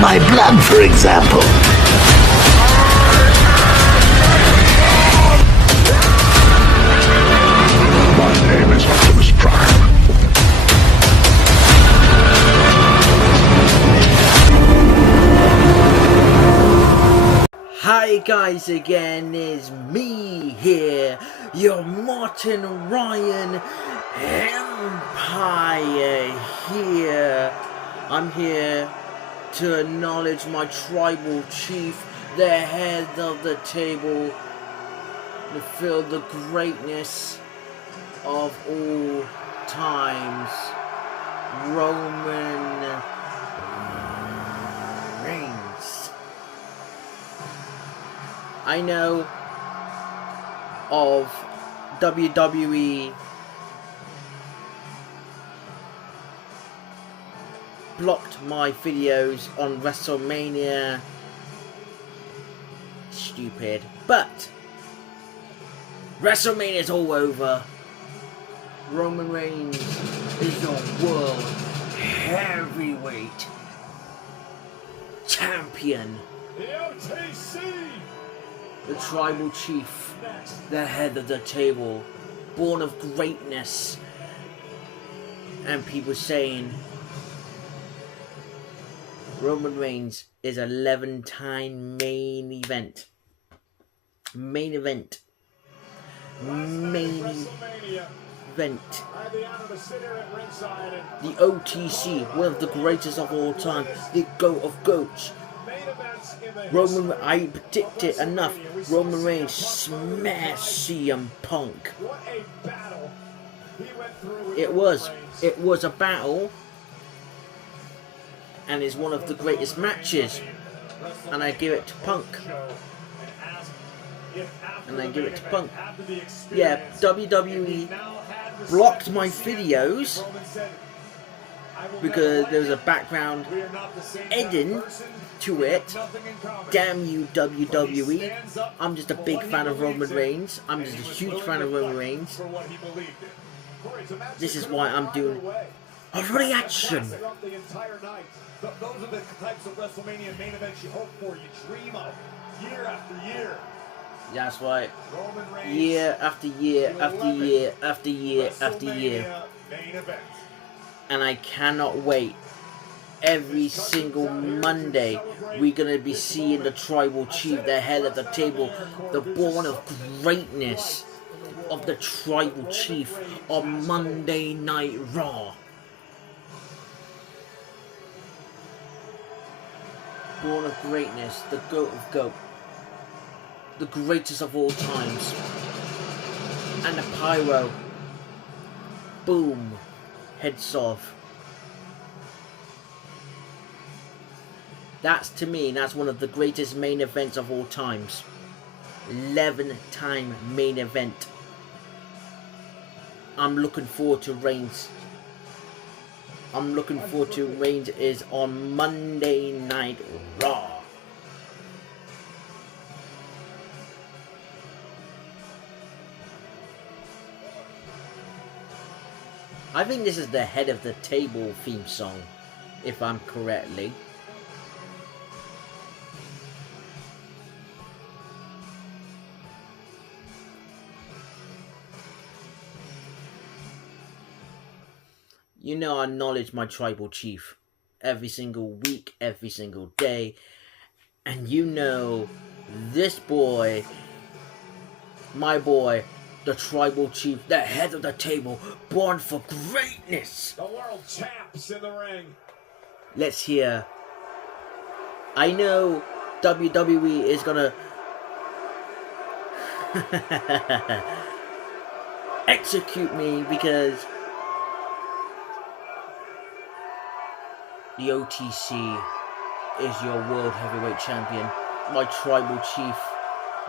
my blood, for example. My name is Optimus Prime. Hi guys, again is me here, your Martin Ryan Empire here. I'm here to acknowledge my tribal chief, the head of the table, to feel the greatness of all times, Roman Reigns. I know of WWE blocked my videos on WrestleMania. Stupid. But WrestleMania is all over. Roman Reigns is your world heavyweight champion. The OTC! The tribal chief, the head of the table, born of greatness. And people saying Roman Reigns is 11-time main event. Main event. The OTC, one of the greatest of all time, the GOAT of GOATs. I predicted enough. Roman Reigns smash CM Punk. It was a battle, and it's one of the greatest matches. And I give it to Punk. Yeah, WWE blocked my videos because there was a background editing to it. Damn you, WWE. I'm just a big fan of Roman Reigns. I'm just a huge fan of Roman Reigns. This is why I'm doing a reaction. Those are the types of WrestleMania main events you hope for, you dream of, year after year. That's right. Year after year after year after year after year. And I cannot wait. Every single Monday, we're going to be seeing the tribal chief, the head of the table, the born of greatness of the tribal chief on Monday Night Raw. Born of greatness, the GOAT of GOAT, the greatest of all times, and the pyro, boom, heads off. That's, to me, that's one of the greatest main events of all times. 11-time main event. I'm looking forward to Reigns. Reigns is on Monday Night Raw. I think this is the head of the table theme song, if I'm correctly. You know I acknowledge my tribal chief every single week, every single day. And you know this boy, my boy, the tribal chief, the head of the table, born for greatness. The world champs in the ring. Let's hear. I know WWE is gonna execute me because the OTC is your world heavyweight champion, my tribal chief,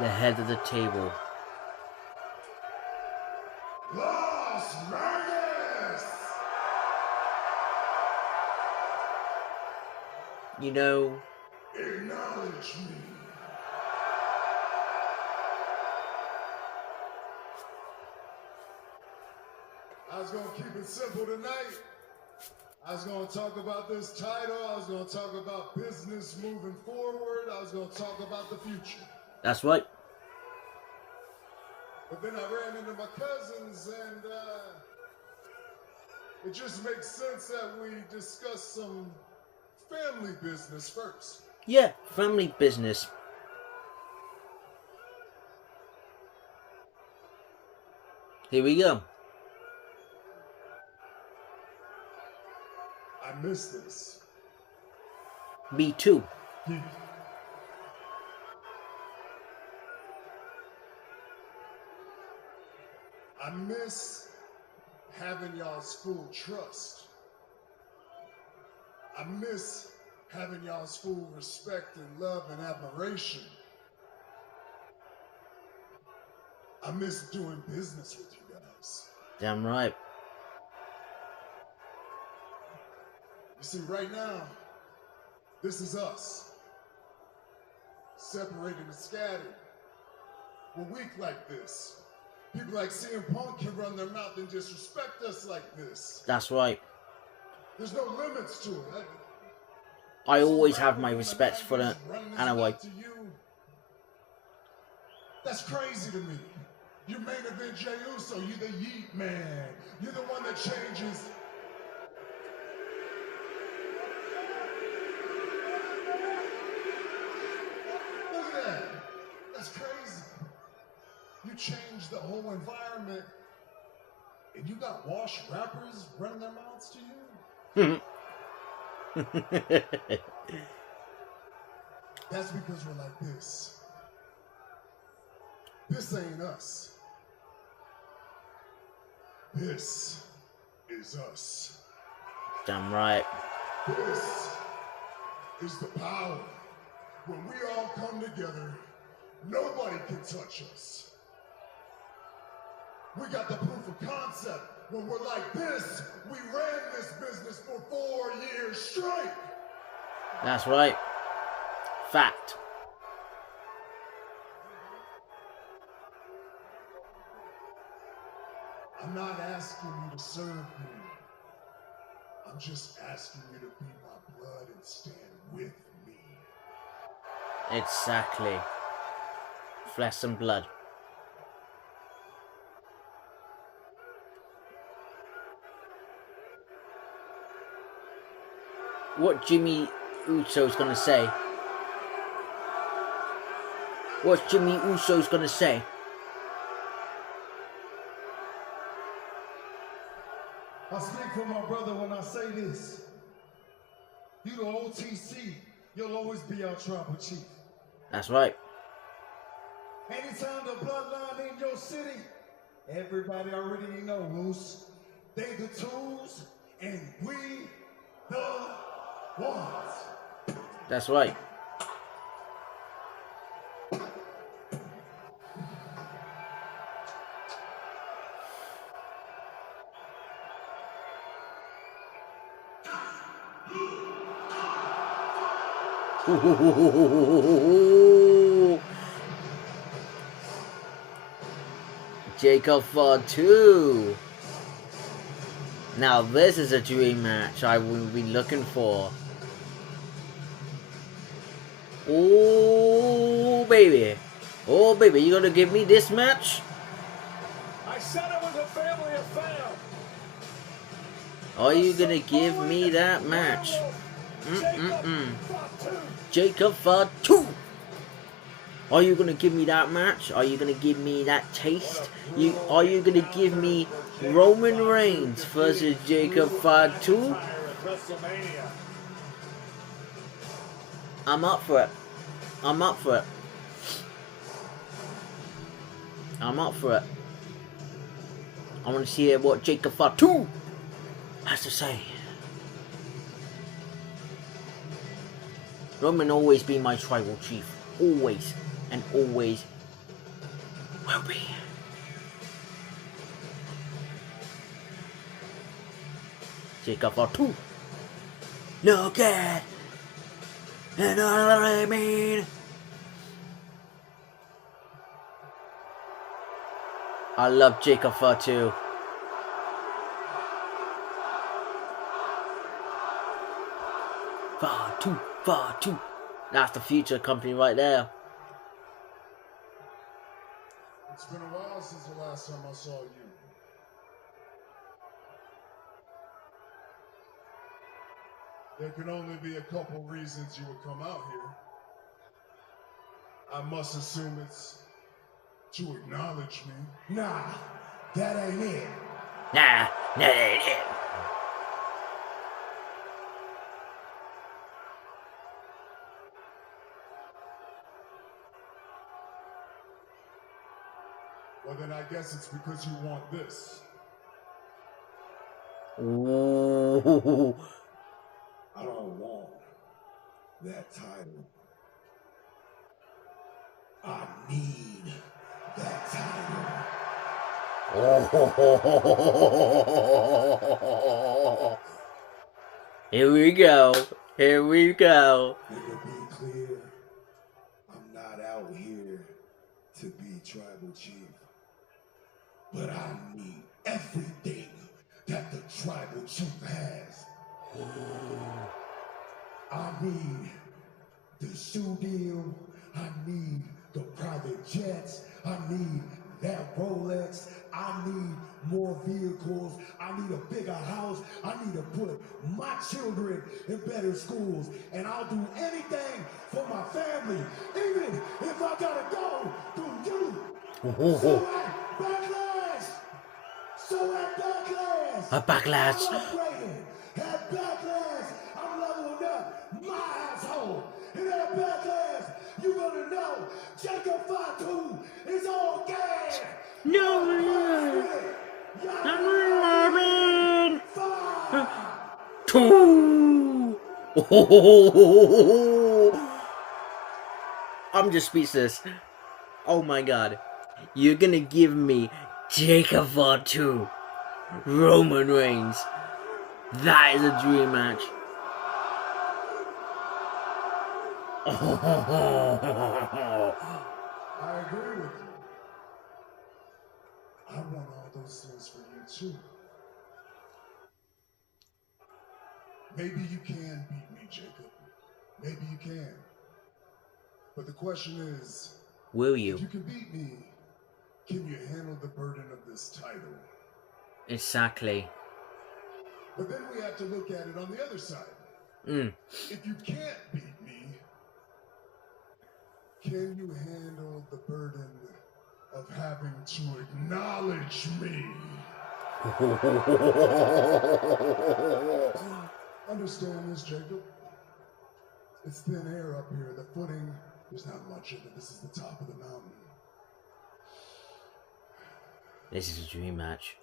the head of the table. Las Vegas! You know, Acknowledge me. I was gonna keep it simple tonight. I was going to talk about this title. I was going to talk about business moving forward. I was going to talk about the future. That's right. But then I ran into my cousins, and it just makes sense that we discuss some family business first. Yeah, family business. Here we go. I miss this. Me too. I miss having y'all's full trust. I miss having y'all's full respect and love and admiration. I miss doing business with you guys. Damn right. You see, right now, this is us. Separated and scattered. We're weak like this. People like CM Punk can run their mouth and disrespect us like this. That's right. There's no limits to it. I always have my respects for the anyway. That's crazy to me. You main event Jey Uso, you the Yeet Man. You're the one that changes. Look at that. That's crazy. You changed the whole environment, and you got wash rappers running their mouths to you? That's because we're like this. This ain't us. This is us. Damn right. This is the power. When we all come together, nobody can touch us. We got the proof of concept. When we're like this, we ran this business for 4 years straight. That's right. Fact. I'm not asking you to serve me. I'm just asking you to be my blood and stand with me. Exactly. Flesh and blood. What Jimmy Uso's gonna say? What's Jimmy Uso's gonna say? I speak for my brother when I say this. You the OTC, you'll always be our tribal chief. That's right. Anytime the bloodline in your city, everybody already knows they the tools and we the ones. That's right. Jacob Fatu. Now this is a dream match I will be looking for. Oh baby. Oh baby, you gonna give me this match? I said it was a family affair. Are you gonna give me that match? Jacob Fatu. Are you gonna give me that match? Are you gonna give me that taste? Are you gonna give me Roman Reigns versus Jacob Fatu? I'm up for it. I'm up for it. I'm up for it. I want to see what Jacob Fatu has to say. Roman always be my tribal chief. Always and always will be. Jacob Fatu. Look at and all I mean. I love Jacob Fatu. Fatu, Fatu. That's the future company right there. It's been a while since the last time I saw you. There can only be a couple reasons you would come out here. I must assume it's to acknowledge me. Nah, that ain't it. Nah, nah, nah. Well, then I guess it's because you want this. Ooh. I don't want that title. I need that title. Oh. Here we go. Here we go. And to be clear, I'm not out here to be tribal chief. But I need everything that the tribal chief has. I need the shoe deal. I need the private jets. I need that Rolex. I need more vehicles. I need a bigger house. I need to put my children in better schools. And I'll do anything for my family, even if I gotta go through you. So at Backlash! So at Backlash! A backlash. I'm upgrading. At Backlash, I'm leveling up my household. And at Backlash, you're gonna know Jacob Fatu is all gas. No, I'm Two. I'm just speechless. Oh my god. You're gonna give me Jacob Fatu, Roman Reigns. That is a dream match. I agree with you. I want all those things for you too. Maybe you can beat me, Jacob. Maybe you can. But the question is, Will if you? you can beat me, can you handle the burden of this title? Exactly. But then we have to look at it on the other side. If you can't beat me, can you handle the burden of having to acknowledge me? Understand this, Jacob. It's thin air up here. The footing, there's not much of it. This is the top of the mountain. This is a dream match.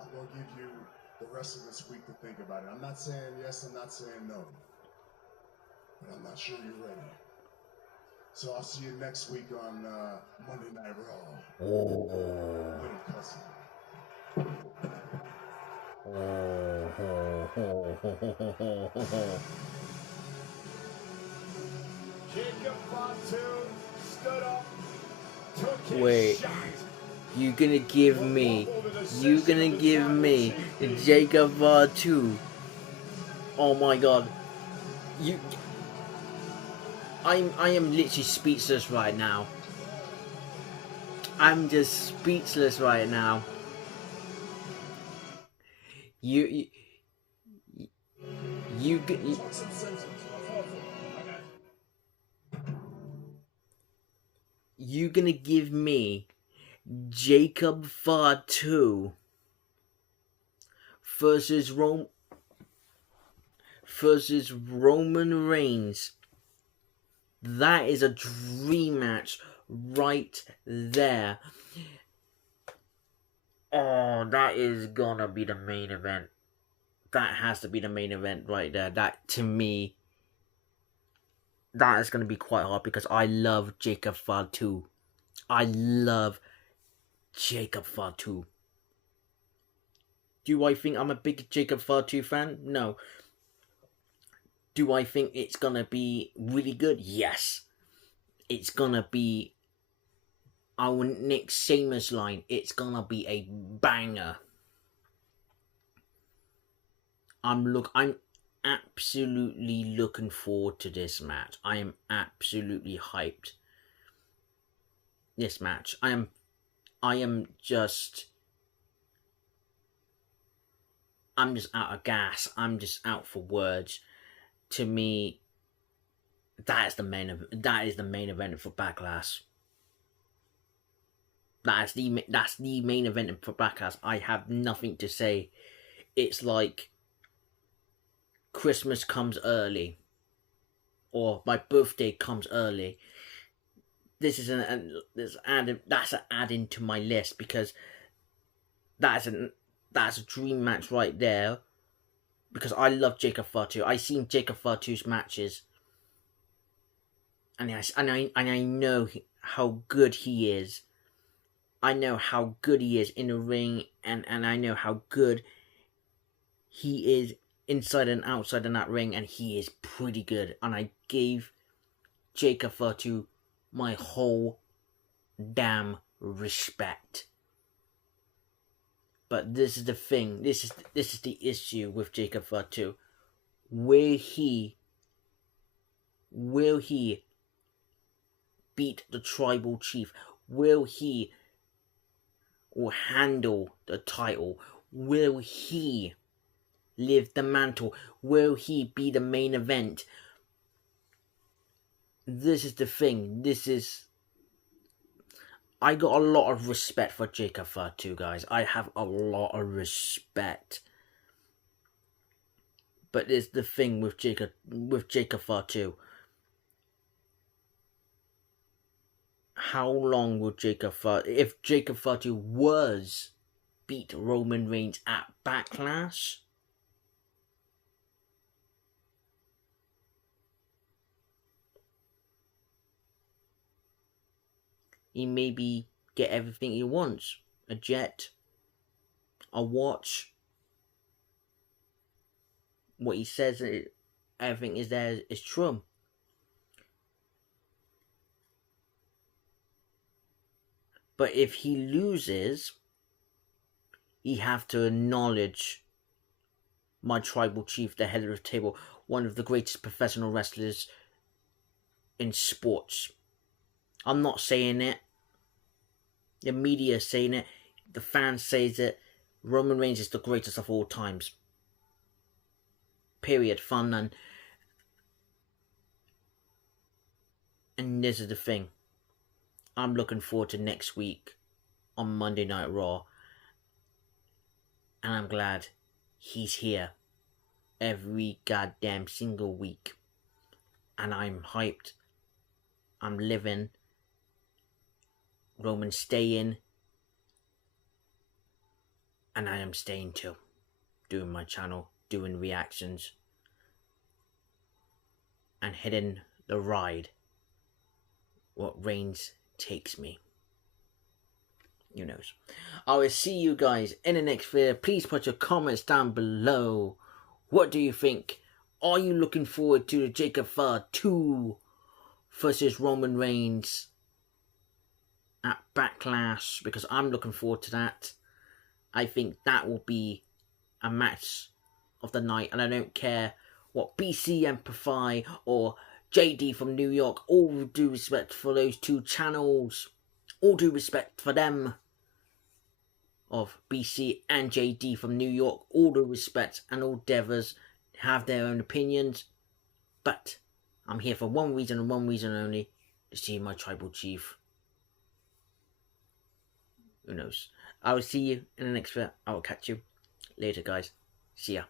I'm going to give you the rest of this week to think about it. I'm not saying yes, I'm not saying no. But I'm not sure you're ready. So I'll see you next week on Monday Night Raw. Little cousin. Jacob Fatu stood up, took his Wait. shot. You gonna give me Jacob Fatu. Oh my god. I am literally speechless right now. I'm just speechless right now. You gonna give me Jacob Fatu versus Roman Reigns. That is a dream match right there. Oh, that is gonna be the main event. That has to be the main event right there. That, to me, that is gonna be quite hard because I love Jacob Fatu. I love Jacob Fatu. Do I think I'm a big Jacob Fatu fan? No. Do I think it's gonna be really good? Yes. It's gonna be our Nick Sheamus line. It's gonna be a banger. absolutely looking forward to this match. I am absolutely hyped. This match. I am just out of gas. I'm just out for words. To me, that is the main event for Backlash. That's the main event for Backlash. I have nothing to say. It's like Christmas comes early, or my birthday comes early. This is that's an add-in to my list, because that's a dream match right there. Because I love Jacob Fatu. I've seen Jacob Fatu's matches, and I know how good he is. I know how good he is in the ring, and I know how good he is inside and outside in that ring, and he is pretty good. And I gave Jacob Fatu my whole damn respect. But this is the thing. This is the issue with Jacob Fatu. Will he beat the tribal chief? Will he handle the title? Will he live the mantle? Will he be the main event? This is the thing. I got a lot of respect for Jacob Fatu, guys. I have a lot of respect. But there's the thing with Jacob Fatu. How long will Jacob Fatu, if Jacob Fatu was beat Roman Reigns at Backlash, he maybe get everything he wants. A jet, a watch. What he says, everything is there, is true. But if he loses, he have to acknowledge my tribal chief, the head of the table, one of the greatest professional wrestlers in sports. I'm not saying it. The media is saying it. The fans says it. Roman Reigns is the greatest of all times. Period. Fun. And this is the thing. I'm looking forward to next week on Monday Night Raw. And I'm glad he's here every goddamn single week. And I'm hyped. I'm living. Roman staying. And I am staying too. Doing my channel. Doing reactions. And hitting the ride. What Reigns takes me. Who knows? I will see you guys in the next video. Please put your comments down below. What do you think? Are you looking forward to the Jacob Fatu versus Roman Reigns at Backlash? Because I'm looking forward to that. I think that will be a match of the night, and I don't care what BC Amplify or JD from New York, all due respect for those two channels, all due respect for them, of BC and JD from New York, all due respect, and all devers have their own opinions, but I'm here for one reason and one reason only, to see my tribal chief. Who knows? I will see you in the next video. I will catch you later, guys. See ya.